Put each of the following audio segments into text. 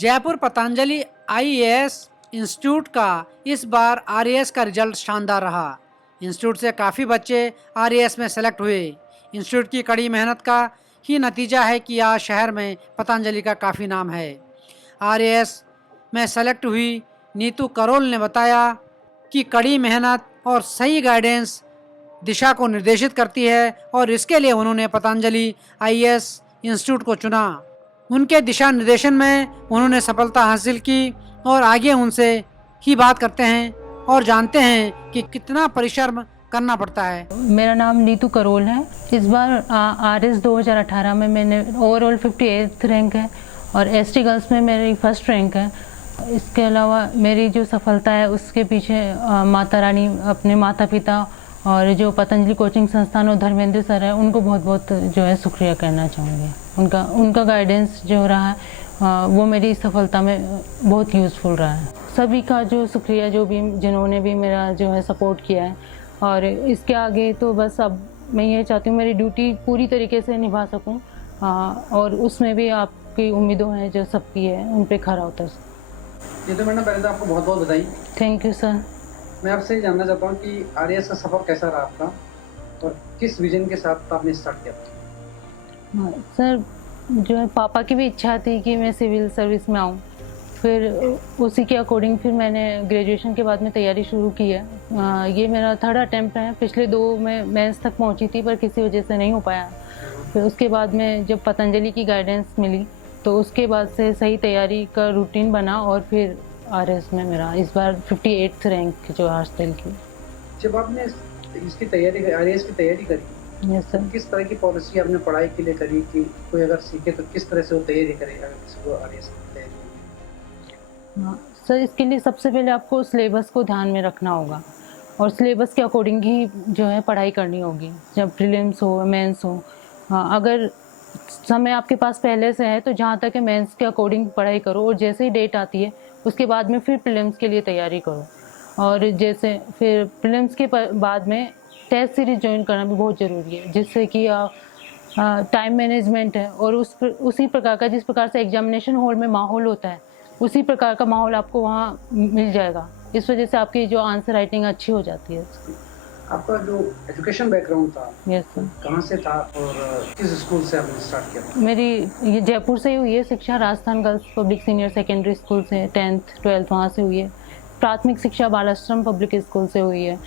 Jaipur Patanjali IAS institute का इस बार RAS का रिजल्ट शानदार रहा। इंस्टीट्यूट से काफ़ी बच्चे आरएएस में सेलेक्ट हुए। इंस्टीट्यूट की कड़ी मेहनत का ही नतीजा है कि आज शहर में पतंजलि का काफ़ी नाम है। आरएएस में सेलेक्ट हुई नीतू करोल ने बताया कि कड़ी मेहनत और सही गाइडेंस दिशा को निर्देशित करती है और इसके लिए उन्होंने पतंजलि आईएएस इंस्टीट्यूट को चुना। उनके दिशा निर्देशन में उन्होंने सफलता हासिल की और आगे उनसे ही बात करते हैं और जानते हैं कि कितना परिश्रम करना पड़ता है। मेरा नाम नीतू करोल है। इस बार आरएस 2018 में मैंने ओवरऑल 58th रैंक है और एसटी गर्ल्स में मेरी फर्स्ट रैंक है। इसके अलावा मेरी जो सफलता है उसके पीछे माता रानी, अपने माता पिता और जो पतंजलि कोचिंग संस्थान और धर्मेंद्र सर है उनको बहुत बहुत जो है शुक्रिया कहना चाहूँगी। उनका गाइडेंस जो रहा है वो मेरी सफलता में बहुत यूज़फुल रहा है। सभी का जो शुक्रिया, जो भी जिन्होंने भी मेरा जो है सपोर्ट किया है। और इसके आगे तो बस अब मैं ये चाहती हूँ मेरी ड्यूटी पूरी तरीके से निभा सकूँ और उसमें भी आपकी उम्मीदों हैं जो सबकी है उन पे खरा उतर सकूँ। ये तो मैडम, पहले तो आपको बहुत बहुत बधाई। Thank you sir. मैं आपसे ये जानना चाहता हूँ कि आरएएस का सफ़र कैसा रहा आपका और किस विजन के साथ आपने स्टार्ट किया? हाँ सर, जो है पापा की भी इच्छा थी कि मैं सिविल सर्विस में आऊँ, फिर उसी के अकॉर्डिंग फिर मैंने ग्रेजुएशन के बाद में तैयारी शुरू की है। ये मेरा 3rd अटेम्प्ट है। पिछले 2 में मेंस तक पहुँची थी पर किसी वजह से नहीं हो पाया। फिर उसके बाद में जब पतंजलि की गाइडेंस मिली तो उसके बाद से सही तैयारी का रूटीन बना और फिर आरएस में मेरा इस बार 58th रैंक जो हासिल की। जब आपने इसकी तैयारी, आरएएस की तैयारी करी, यस सर। किस तरह की पॉलिसी आपने पढ़ाई के लिए करी कि कोई अगर सीखे तो किस तरह से वो तैयारी करेगा किसी को आरएएस की तैयारी? हाँ सर, इसके लिए सबसे पहले आपको सिलेबस को ध्यान में रखना होगा और सिलेबस के अकॉर्डिंग ही जो है पढ़ाई करनी होगी। जब प्रीलिम्स हो, मेंस हो, अगर समय आपके पास पहले से है तो जहाँ तक है मेंस के अकॉर्डिंग पढ़ाई करो और जैसे ही डेट आती है उसके बाद में फिर प्रीलिम्स के लिए तैयारी करो। और जैसे फिर प्रीलिम्स के बाद में टेस्ट सीरीज ज्वाइन करना भी बहुत ज़रूरी है, जिससे कि टाइम मैनेजमेंट है और उसी प्रकार का, जिस प्रकार से एग्जामिनेशन हॉल में माहौल होता है उसी प्रकार का माहौल आपको वहाँ मिल जाएगा। इस वजह से आपकी जो आंसर राइटिंग अच्छी हो जाती है। आपका जो एजुकेशन बैकग्राउंड था, यस सर, कहाँ से था और किस स्कूल से आपने स्टार्ट किया था? मेरी ये जयपुर से ही हुई है शिक्षा। Rajasthan girls public senior secondary school से 10th 12th वहाँ से हुई है। प्राथमिक शिक्षा बालाश्रम पब्लिक स्कूल से हुई है।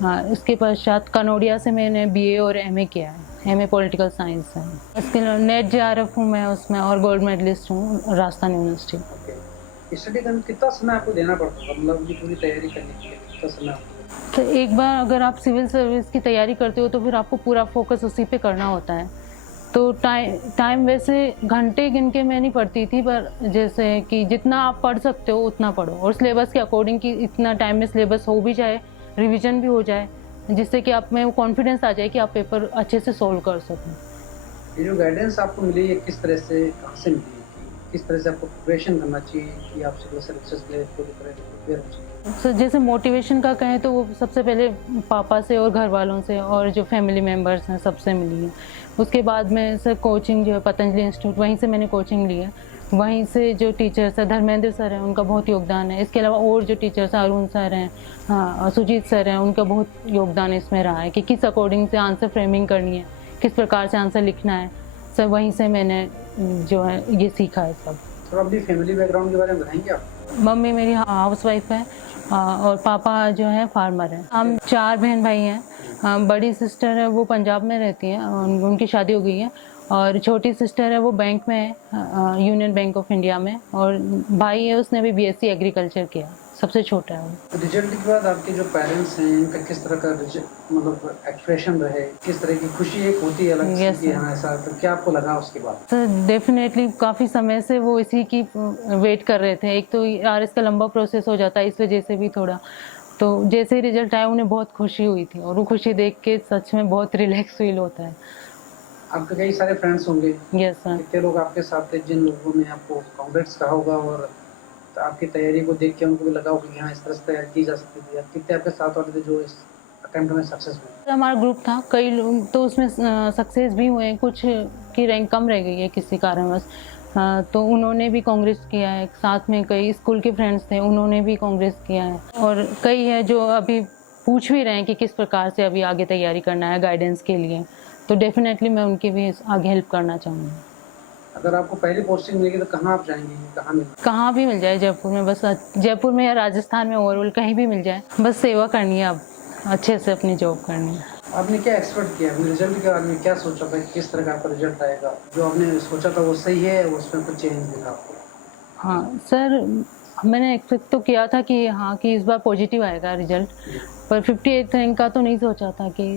हाँ, इसके पश्चात कनौड़िया से मैंने बीए और एमए किया है। एमए पॉलिटिकल साइंस है। इसके लिए नेट जेआरएफ हूँ मैं उसमें और गोल्ड मेडलिस्ट हूँ राजस्थान यूनिवर्सिटी। स्टडी करने कितना समय आपको देना पड़ता है, मतलब ये पूरी तैयारी करने के लिए कितना समय आपको? तो एक बार अगर आप सिविल सर्विस की तैयारी करते हो तो फिर आपको पूरा फोकस उसी पे करना होता है। तो टाइम वैसे घंटे गिन के मैं नहीं पढ़ती थी, पर जैसे कि जितना आप पढ़ सकते हो उतना पढ़ो और सिलेबस के अकॉर्डिंग कि इतना टाइम में सिलेबस हो भी जाए, रिवीजन भी हो जाए, जिससे कि आप में वो कॉन्फिडेंस आ जाए कि आप पेपर अच्छे से सोल्व कर सकें। ये जो गाइडेंस आपको मिली है किस तरह से, कहाँ से मिली है, किस तरह से आपको प्रिपरेशन करना चाहिए कि आप सिविल सर्विसेज के लिए पूरी तरह प्रिपेयर हो चाहिए? सर जैसे मोटिवेशन का कहें तो वो सबसे पहले पापा से और घर वालों से और जो फैमिली मेम्बर्स हैं सबसे मिली है। उसके बाद में सर कोचिंग जो है पतंजलि इंस्टीट्यूट, वहीं से मैंने कोचिंग ली है। वहीं से जो टीचर्स हैं, धर्मेंद्र सर हैं, उनका बहुत योगदान है। इसके अलावा और जो टीचर्स हैं, अरुण सर हैं, हाँ सुजीत सर हैं, उनका बहुत योगदान इसमें रहा है कि किस अकॉर्डिंग से आंसर फ्रेमिंग करनी है, किस प्रकार से आंसर लिखना है। सर वहीं से मैंने जो है ये सीखा है सब। तो अपनी फैमिली बैकग्राउंड के बारे में बताएंगे आप? मम्मी मेरी हाउस वाइफ है और पापा जो है फार्मर हैं। हम 4 बहन भाई हैं। बड़ी सिस्टर है वो पंजाब में रहती है, उनकी शादी हो गई है। और छोटी सिस्टर है वो बैंक में है, यूनियन बैंक ऑफ इंडिया में। और भाई है उसने भी बीएससी एग्रीकल्चर किया, सबसे छोटा है वो। तो रिजल्ट के बाद आपके जो पेरेंट्स हैं इनका किस तरह का मतलब एक्सप्रेशन रहे, किस तरह की खुशी एक होती है अलग से कि हाँ ऐसा, तो क्या आपको लगा उसके बाद? सर डेफिनेटली काफ़ी समय से वो इसी की वेट कर रहे थे। एक तो आरएस का लंबा प्रोसेस हो जाता है, इस वजह से भी थोड़ा। तो जैसे ही रिजल्ट आया उन्हें बहुत खुशी हुई थी और वो खुशी देख के सच में बहुत रिलैक्स फील होता है। आपके कई सारे फ्रेंड्स होंगे। Yes sir. कितने लोग आपके साथ थे जिन लोगों ने आपको कांग्रेट्स कहा होगा और आपकी तैयारी को देख के उनको भी लगा होगा कि हाँ इस तरह से तैयारी की जा सकती थी? कितने आपके साथ वाले थे जो इस अटेम्प्ट में सक्सेस हुए? हमारा ग्रुप था, कई लोग तो उसमें सक्सेस भी हुए हैं, कुछ की रैंक कम रह गई है किसी कारणवश। हाँ, तो उन्होंने भी कांग्रेस किया है, साथ में कई स्कूल के फ्रेंड्स थे उन्होंने भी कांग्रेस किया है, और कई है जो अभी पूछ भी रहे हैं कि किस प्रकार से अभी आगे तैयारी करना है गाइडेंस के लिए, तो डेफिनेटली मैं उनकी भी आगे हेल्प करना चाहूँगी। अगर आपको पहली पोस्टिंग मिलेगी तो कहाँ आप जाएंगे, कहाँ भी मिल जाए जयपुर में, बस जयपुर में या राजस्थान में ओवरऑल कहीं भी मिल जाए, बस सेवा करनी है, अब अच्छे से अपनी जॉब करनी है। आपने क्या एक्सपेक्ट किया, अपने रिजल्ट के बारे में क्या सोचा था, किस तरह का आपका रिजल्ट आएगा, जो आपने सोचा था वो सही है, उसमें कुछ चेंज दिखा आपको? हाँ सर, मैंने एक्सपेक्ट तो किया था कि हाँ कि इस बार पॉजिटिव आएगा रिजल्ट, पर 58 रैंक का तो नहीं सोचा था कि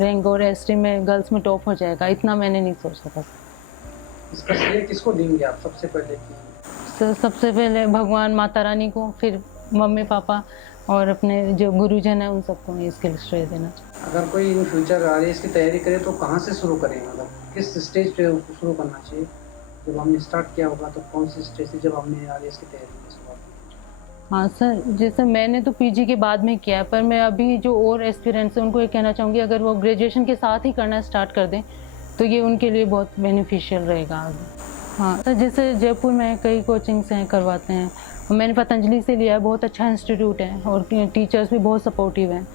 रैंक और एसटी में गर्ल्स में टॉप हो जाएगा, इतना मैंने नहीं सोचा था। इसका श्रेय किसको देंगे आप सबसे पहले? सर सबसे पहले भगवान माता रानी को, फिर मम्मी पापा और अपने जो गुरुजन है उन सबको मैं इसके लिए श्रेय देना चाहूँ। अगर कोई इन फ्यूचर आरएएस की तैयारी करे तो कहाँ से शुरू करें, मतलब किस स्टेज पे शुरू करना चाहिए? जब हमने स्टार्ट किया होगा तो कौन सी स्टेज से जब हमने आरएएस की तैयारी की शुरुआत की? हाँ सर, जैसे मैंने तो पीजी के बाद में किया है, पर मैं अभी जो और एस्पिरेंट्स हैं उनको ये कहना चाहूँगी अगर वो ग्रेजुएशन के साथ ही करना स्टार्ट कर दें तो ये उनके लिए बहुत बेनिफिशियल रहेगा आगे। हाँ सर, जैसे जयपुर में कई कोचिंग्स हैं करवाते हैं, मैंने पतंजलि से लिया है, बहुत अच्छा इंस्टीट्यूट है और टीचर्स भी बहुत सपोर्टिव हैं।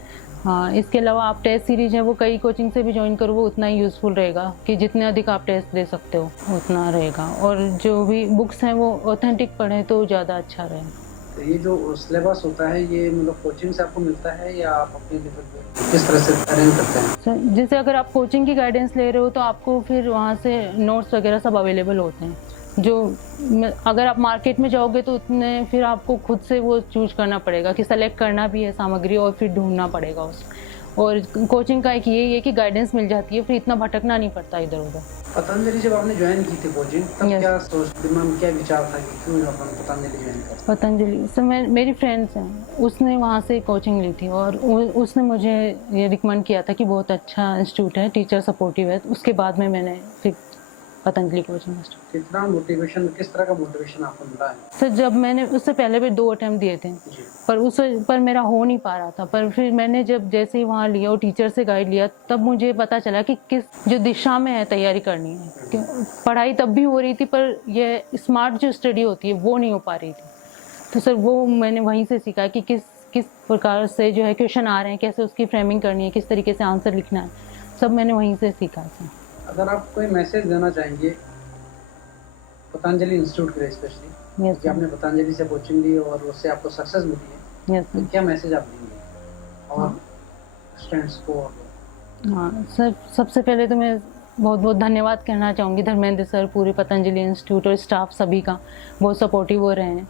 हाँ, इसके अलावा आप टेस्ट सीरीज है वो कई कोचिंग से भी ज्वाइन करो, वो उतना ही यूज़फुल रहेगा कि जितने अधिक आप टेस्ट दे सकते हो उतना रहेगा, और जो भी बुक्स हैं वो ऑथेंटिक पढ़ें तो ज़्यादा अच्छा रहेगा। तो ये जो सिलेबस होता है ये मतलब कोचिंग से आपको मिलता है या आप अपने लेवल पे किस तरह से अरेंज करते हैं? सर जैसे अगर आप कोचिंग की गाइडेंस ले रहे हो तो आपको फिर वहाँ से नोट्स वगैरह सब अवेलेबल होते हैं, जो अगर आप मार्केट में जाओगे तो उतने फिर आपको खुद से वो चूज करना पड़ेगा कि सेलेक्ट करना भी है सामग्री और फिर ढूंढना पड़ेगा उसमें। और कोचिंग का एक यही है कि गाइडेंस मिल जाती है, फिर इतना भटकना नहीं पड़ता इधर उधर। पतंजलि जब आपने ज्वाइन की थी कोचिंग तब Yes. क्या सोच दिमाग में क्या विचार था कि क्यों अपन पतंजलि ज्वाइन कर? पतंजलि सर, मेरी फ्रेंड्स हैं, उसने वहाँ से कोचिंग ली थी और उसने मुझे ये रिकमेंड किया था कि बहुत अच्छा इंस्टीट्यूट है, टीचर सपोर्टिव है, उसके बाद में मैंने फिर पतंजलि कोचिंग इंस्टीट्यूट। कितना मोटिवेशन, किस तरह का मोटिवेशन आपको मिला है? सर जब मैंने उससे पहले भी 2 अटेम्प्ट दिए थे पर मेरा हो नहीं पा रहा था, पर फिर मैंने जब जैसे ही वहाँ लिया और टीचर से गाइड लिया तब मुझे पता चला कि किस जो दिशा में है तैयारी करनी है। पढ़ाई तब भी हो रही थी पर ये स्मार्ट जो स्टडी होती है वो नहीं हो पा रही थी, तो सर वो मैंने वहीं से सीखा कि किस प्रकार से जो है क्वेश्चन आ रहे हैं, कैसे उसकी फ्रेमिंग करनी है, किस तरीके से आंसर लिखना है, सब मैंने वहीं से सीखा सर। अगर आप कोई मैसेज देना चाहेंगे पतंजलि इंस्टीट्यूट के लिए स्पेशली, कि आपने पतंजलि से कोचिंग ली और उससे आपको सक्सेस मिली है, तो क्या मैसेज आप देंगे और स्टूडेंट्स को? हाँ सर, सबसे पहले तो मैं बहुत बहुत धन्यवाद कहना चाहूँगी धर्मेंद्र सर, पूरे पतंजलि इंस्टीट्यूट और स्टाफ सभी का, बहुत सपोर्टिव हो रहे हैं।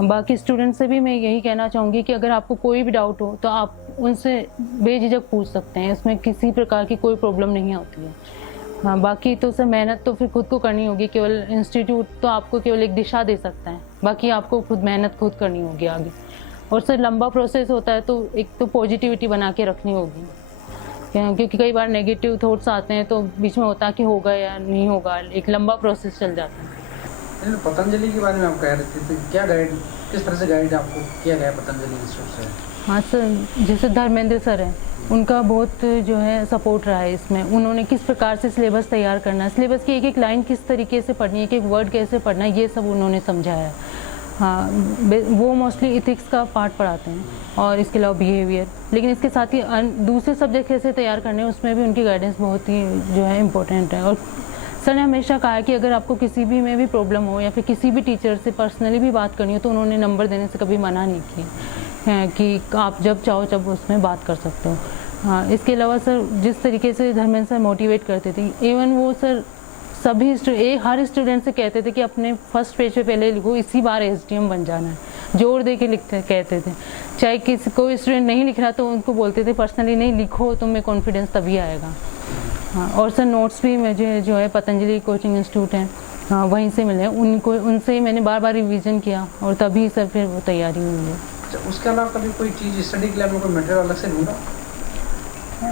बाकी स्टूडेंट से भी मैं यही कहना चाहूँगी कि अगर आपको कोई भी डाउट हो तो आप उनसे बेझिझक पूछ सकते हैं, इसमें किसी प्रकार की कोई प्रॉब्लम नहीं होती है। हाँ, बाकी तो सर मेहनत तो फिर खुद को करनी होगी, केवल इंस्टीट्यूट तो आपको केवल एक दिशा दे सकता है, बाकी आपको खुद मेहनत खुद करनी होगी आगे। और सर लंबा प्रोसेस होता है तो एक तो पॉजिटिविटी बना के रखनी होगी, क्योंकि कई बार नेगेटिव थॉट्स आते हैं तो बीच में होता है कि होगा या नहीं होगा, एक लंबा प्रोसेस चल जाता है। पतंजलि के बारे में आप कह रहे थे तो क्या गाइड, किस तरह से गाइड आपको किया गया पतंजलि इंस्टीट्यूट से? हाँ सर, जैसे धर्मेंद्र सर हैं, उनका बहुत जो है सपोर्ट रहा है इसमें, उन्होंने किस प्रकार से सिलेबस तैयार करना है, सिलेबस की एक एक लाइन किस तरीके से पढ़नी है, एक एक वर्ड कैसे पढ़ना है, ये सब उन्होंने समझाया। हाँ, वो मोस्टली इथिक्स का पार्ट पढ़ाते हैं और इसके अलावा बिहेवियर, लेकिन इसके साथ ही दूसरे सब्जेक्ट कैसे तैयार करने हैं उसमें भी उनकी गाइडेंस बहुत ही जो है इम्पोर्टेंट है। और सर ने हमेशा कहा है कि अगर आपको किसी भी में भी प्रॉब्लम हो या फिर किसी भी टीचर से पर्सनली भी बात करनी हो तो उन्होंने नंबर देने से कभी मना नहीं किया कि आप जब चाहो जब उसमें बात कर सकते हो। हाँ, इसके अलावा सर जिस तरीके से धर्मेंद्र सर मोटिवेट करते थे, इवन वो सर सभी हर स्टूडेंट से कहते थे कि अपने फर्स्ट पेज पे पहले लिखो, इसी बार एसडीएम बन जाना है, जोर दे के लिखते कहते थे। चाहे किसी कोई स्टूडेंट नहीं लिख रहा तो उनको बोलते थे पर्सनली नहीं लिखो, तुम्हें कॉन्फिडेंस तभी आएगा। हाँ, और सर नोट्स भी मुझे जो है पतंजलि कोचिंग इंस्टीट्यूट है, हाँ वहीं से मिले, उनसे ही मैंने बार बार रिवीजन किया और तभी सर फिर वो तैयारी हुई है। उसके अलावा कभी कोई चीज़ स्टडी के लिए आपने कोई मटेरियल अलग से ढूंढा?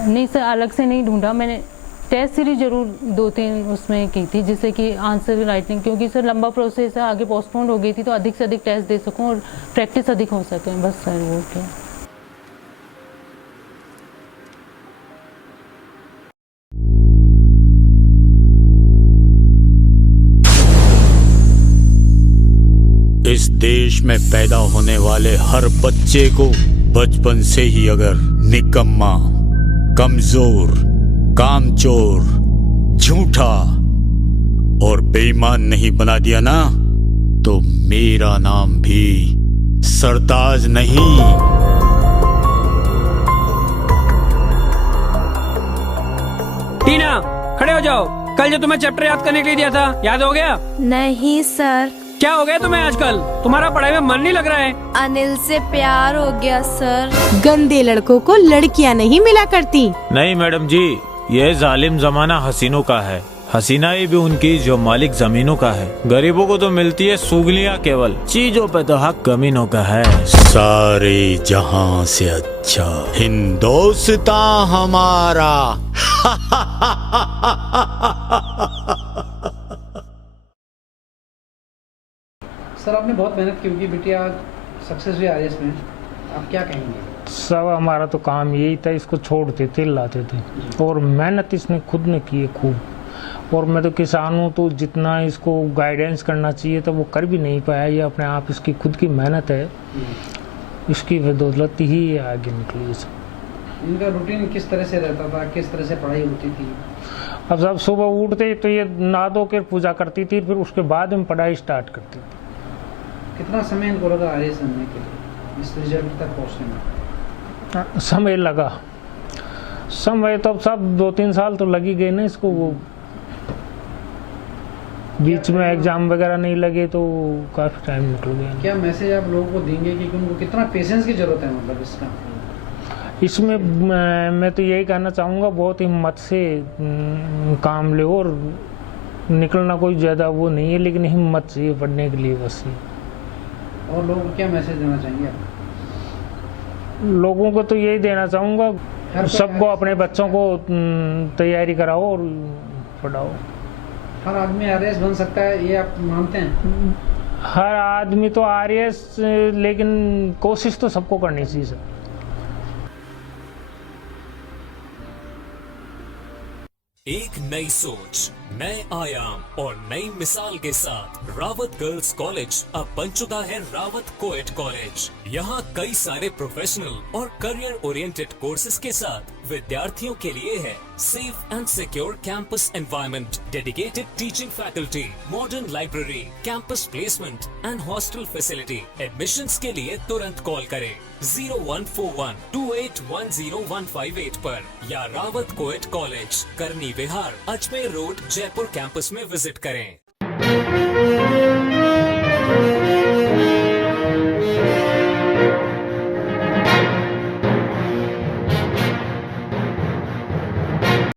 नहीं सर, अलग से नहीं ढूंढा, मैंने टेस्ट सीरीज जरूर 2-3 उसमें की थी जिससे कि आंसर राइटिंग, क्योंकि सर लंबा प्रोसेस है, आगे पोस्टपोन हो गई थी तो अधिक से अधिक टेस्ट दे सकूं और प्रैक्टिस अधिक हो सके, बस सर वो क्या। इस देश में पैदा होने वाले हर बच्चे को बचपन से ही अगर निकम्मा, कमजोर, कामचोर, झूठा और बेईमान नहीं बना दिया ना, तो मेरा नाम भी सरताज नहीं। टीना, खड़े हो जाओ। कल जो तुम्हें चैप्टर याद करने के लिए दिया था, याद हो गया? नहीं सर। क्या हो गया तुम्हें आजकल? तुम्हारा पढ़ाई में मन नहीं लग रहा है? अनिल से प्यार हो गया सर। गंदे लड़कों को लड़कियां नहीं मिला करती। नहीं मैडम जी, ये जालिम जमाना हसीनों का है। हसीनाएं भी उनकी जो मालिक जमीनों का है। गरीबों को तो मिलती है सुगलियां, केवल चीजों पे तो हक कमीनों का है। सारे जहां से अच्छा हिंदुस्तान हमारा। सर आपने बहुत मेहनत की होगी, बिटिया सक्सेस हुई आरएएस में, आप क्या कहेंगे? सब हमारा तो काम यही था, इसको छोड़ते थे लाते थे, और मेहनत इसने खुद ने की है खूब। और मैं तो किसान हूँ, तो जितना इसको गाइडेंस करना चाहिए तो वो कर भी नहीं पाया। ये अपने आप इसकी खुद की मेहनत है, इसकी बदौलत ही ये आगे निकली। इनका रूटीन किस तरह से रहता था, किस तरह से पढ़ाई होती थी? अब सब सुबह उठते तो ये नहा धो कर पूजा करती थी, फिर उसके बाद हम पढ़ाई स्टार्ट करती थी। कितना समय इनको लगा आरएएस बनने के लिए, इस रिजल्ट तक पहुँचने में? समय लगा, समय तो अब सब 2-3 साल तो लग ही गए ना इसको। वो बीच में एग्जाम वगैरह नहीं लगे तो काफ़ी टाइम निकल गया। क्या मैसेज आप लोगों को देंगे कि उनको कितना पेशेंस की जरूरत है, मतलब इसका? इसमें मैं तो यही कहना चाहूँगा, बहुत हिम्मत से काम ले, और निकलना कोई ज़्यादा वो नहीं है, लेकिन हिम्मत चाहिए पढ़ने के लिए बस। और लोगों को क्या मैसेज देना चाहेंगे आप? लोगों को तो यही देना चाहूँगा, सबको अपने बच्चों को तैयारी कराओ और पढ़ाओ। हर आदमी आरएएस बन सकता है, ये आप मानते हैं? हर आदमी तो आरएएस, लेकिन कोशिश तो सबको करनी चाहिए सर। एक नई सोच, नए आयाम और नई मिसाल के साथ रावत गर्ल्स कॉलेज अब बन चुका है रावत कोएट कॉलेज। यहाँ कई सारे प्रोफेशनल और करियर ओरिएंटेड कोर्सेज के साथ विद्यार्थियों के लिए है safe and secure campus environment, dedicated teaching faculty, modern library, campus placement and hostel facility. Admissions के लिए तुरंत कॉल करें 0141281015 पर, या रावत कोएट कॉलेज, करनी विहार, अजमेर रोड, जयपुर कैंपस में विजिट करें।